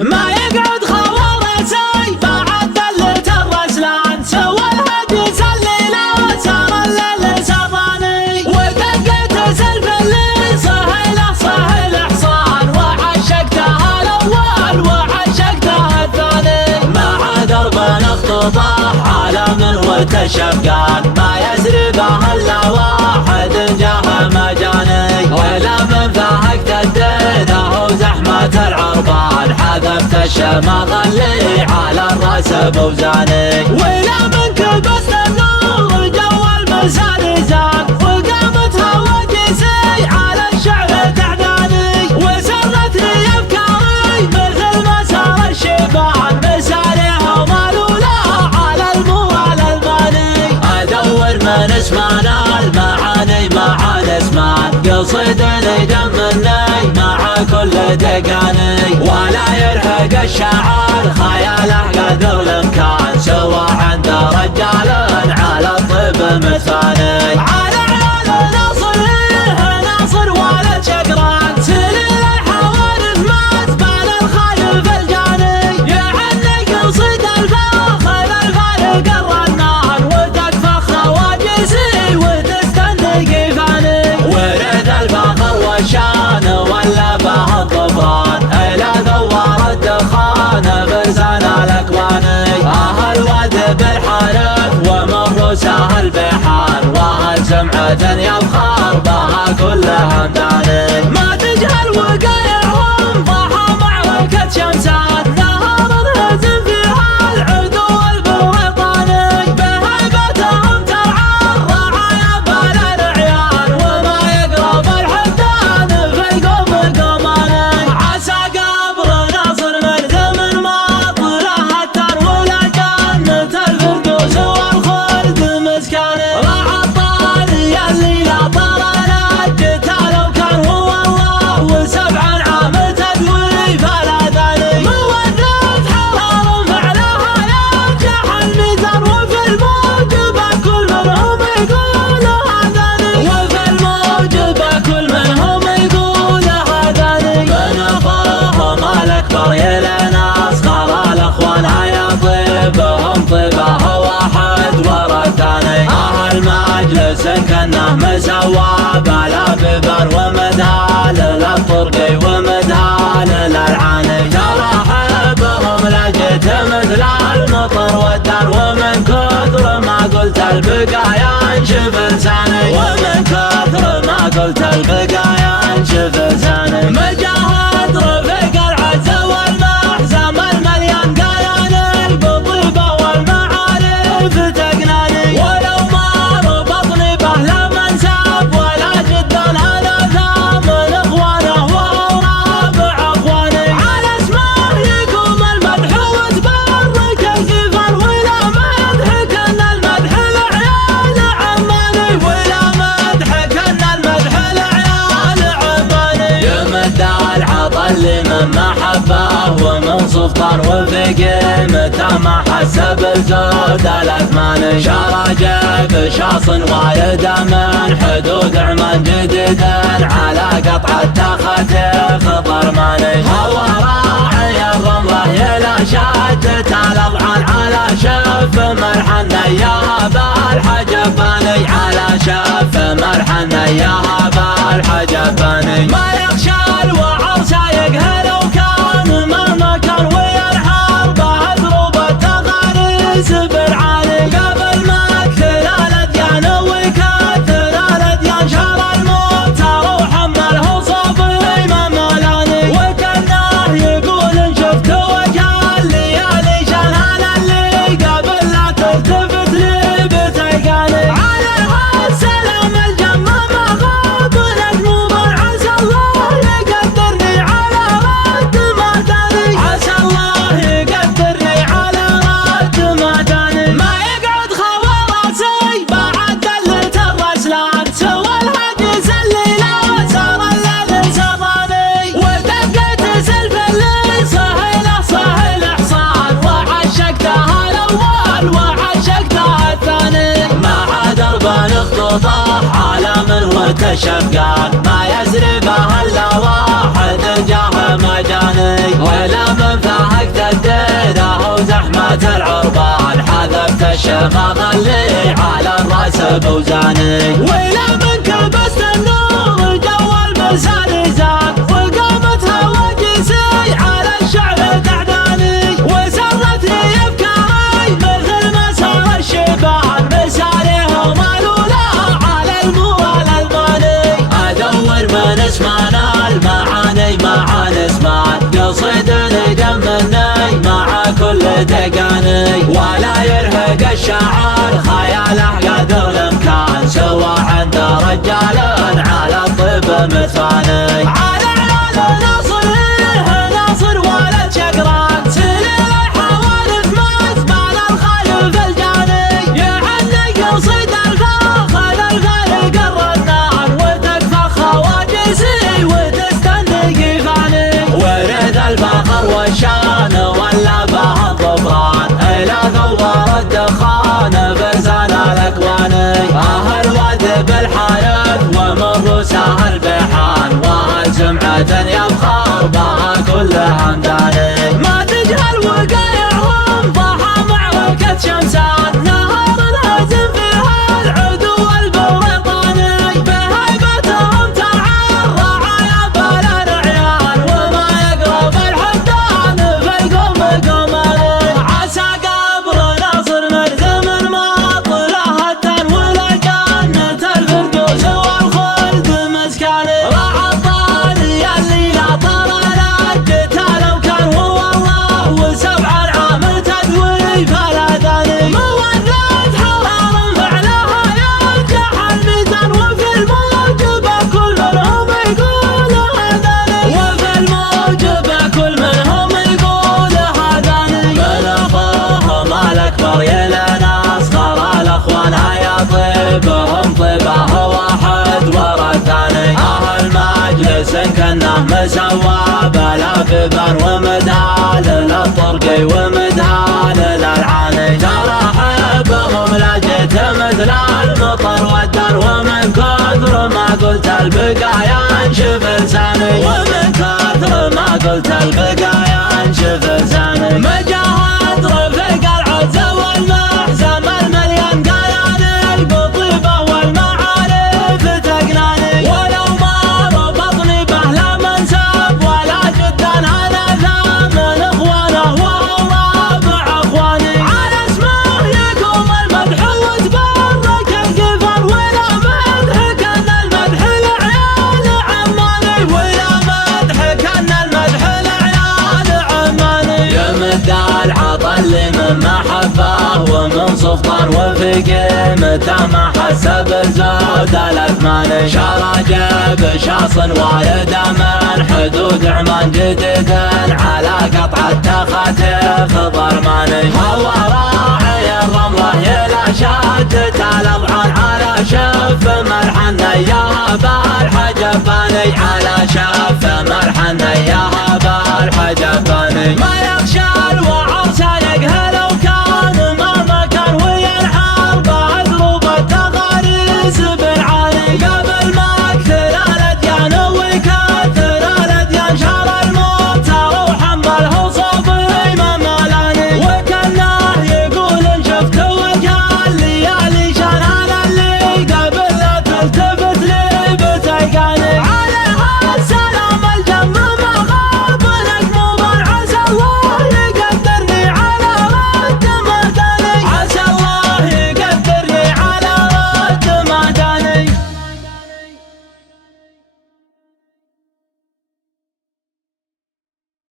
ما يقعد خوارتي بعد ذلة الرسلان، سوى الهدي الليلة سار الليل سراني، ودقت سلف الليل سهل حصان، وعشقتها الأول وعشقتها الثاني، مع درب اختطاح عالم وتشفقان، ما يسري به الا واحد جاه مجاني، ولا من فاهقت الدين هو زحمة العربان، حذفت الشماغلي على الراس بوزاني، ولا من كبست النور جو المسار زان، وقامت هواجسي على الشعر تعداني، وسرتني افكاري مثل ما سار الشيبان، مسارها ومالولا على الموال الماني، ادور من اسمانا المعاني مع الاسمان، قصيدني دمني مع كل دقاني، ولا يرهق الشعر خياله قدر الامكان، سوى عند رجال على الطب مثاني، على عيال ناصر ولد شقران، سليل الحوادث مات بال الخايف الجاني، يعني قصيد الفارق الرنان، وتكفخ خواجسي وتستنقي فاني، ورد الفخر والشان ولا به الطفران، الى ثوار الدخان برزان الاكواني، اهل واد بالحارث ومر سهل بحار، واهل سمعة يفخر بها كل همداني، ما تجهل وقايعهم ضحى معركة شمسان، نهار هزم فيها العدو البريطاني، بهيبتهم ترعى الرعايا بال العيان، وما يقرب الحدان في القوم قوماني، عسى قبر ناصر من زمن ما طلع التار، ولا جنة الفردوس والخلد مسكاني، راح الطاري اللي لا طار نجته لو كان هو الله، وسبعا عام تدوي فلا ثاني، مودة حرام فعلها يرجح الميزان، وفي الموجبة كل منهم يقول هذاني، وفي الموجبة كل منهم يقول هذاني، من اخوهم الاكبر يلنا اصغر الاخوان يطيبهم طيبه واحد ورا الثاني، اهل مجلس كانه مسوى بلا ببر ومدهال للطرقي ومدهال للعاني، ترحبهم لجت مثل المطر والدار، ومن كثر ما قلت البقايا انشف لساني، ومن كثر ما قلت البقايا انشف لساني، مجاهد رفيق العز والمحزم المليان، قاياني بالطيبة والمعارف تقناني، ولو ما ربطني به لا منساب ولا جدا، انا ذا من اخوانه ورابع اخواني، على اسمه يقوم المدح وتبرك الجفن، ولا مدحك ان المدح العيال عماني، ولا مدحك ان المدح العيال عماني، يمد العطا اللي من محبه ومن سلطان، وفي قيمته ما حس بالزود الاثمان، شرجه بشاص وايده من حدود عمان جديدا، على قطعه تختي خطر ماني، هو راعي الرمله يلا شدت الاضعان، على شف مرحن اياها بالحجباني، على شف مرحن اياها بالحجباني، ما يخشى الوعر سايقها لو كان مهما كان، وينحر به دروب التغاريس بالعالي، قبل ما اكثر الاديان ويكثر الاديان، شر الموت وحمله صبري ما ملاني، وكانه يقول ان شفت وجه الليالي شان، اللي قبل لا تلتفت لي بتلقاني، عليها السلام الجمة ما غاب نجم، عسى الله يقدرني على رد ما داني، عسى الله يقدرني على رد ما داني، ما يقعد خوارتي بعد ذلة الرسلان، سوى الهدي الليلة سار الليل سراني، ودقت سلف الليل سهل حصان، وعشقتها الاول وعشقتها الثاني، مع درب اختطاح عالم وتشفقان، ما يسري به الا واحد جاه مجاني، ولا من جيت العربان حذفت الشماغ اللي على الراس بوزاني، ولا من كبست النور جو المسار زاد، وقامت هواجسي على الشعر تعداني، وسرتني افكاري مثل مسار الشيبان، مسارهم الاولى على الموال الماني، ادور من اسمنا المعاني معاني اسمان، قصيدني دمني مع كل تقاني، ولا يرهق الشاعر خياله قدر الامكان، سوى عند رجال على الطب مثاني، على عيال ناصر ولد شقران، سليل حوالف ما زمان الخلف الجاني، يعني قصيد الفالق الرنان، وتكفى خواجسي وتستنى قفاني، ورد الفخر والشان ولا به الظفران، الى ثور الدخان فرسان الاكوان، الواد بالحارث ومر سهل بحان، وسمعة يفخر بها كل همداني، ما تجهل وقايعهم ضحى معركة شمسان، نهار الهزم فيها العدو البريطاني، بهيبتهم ترعى الرعايا بلا رعيان، وما يقرب الحدان في القوم قمري، عسى قبر ناصر مرزم ما طلع هدان، ولا جنة الفردوس والخلد مسكاني، راح الطاري اللي لا طر القتال وكان هو الله، وسبع العام تدوي فالاذاني، مودة حرام فعلها يرجح الميزان، وفي الموجب كل منهم يقول هذاني، وفي الموجب كل منهم يقول هذاني، من اخوهم الاكبر يلنا اصغر الاخوان يطيبهم طيبه واحد ورا الثاني، مجلس كنه مسوى بلا بيبان، ومدهان للطرقي ومدهان للعاني، ترحبهم لجيت مثل المطر والدار، ومن كثر ما قلت البقايا انشف لساني، ومن كثر ما قلت البقايا انشف لساني، مجاهد رفيق العز والمحزم المليان قياني، بطيبه والمعارف تقناني، ولو ما ربطني به لا منسب ولا جدا، انا ذا من اخوانه وهو رابع اخواني، على اسمه يقوم المدح وتبرك القفل، ولا مدح كان المدح لعيال عماني، ولا مدح كان المدح لعيال عماني، يمد العطا اللي من محبه ومن سلطان، وفي قيمته ما حسب الزود الاثماني، شرجه بشاص والد من حدود عمان جديد، على قطع التخاتيف ضرماني، هو راعي الرمله يلا شادت الاضعان، على شف ملحن يا بالحجباني، على شف ملحن يا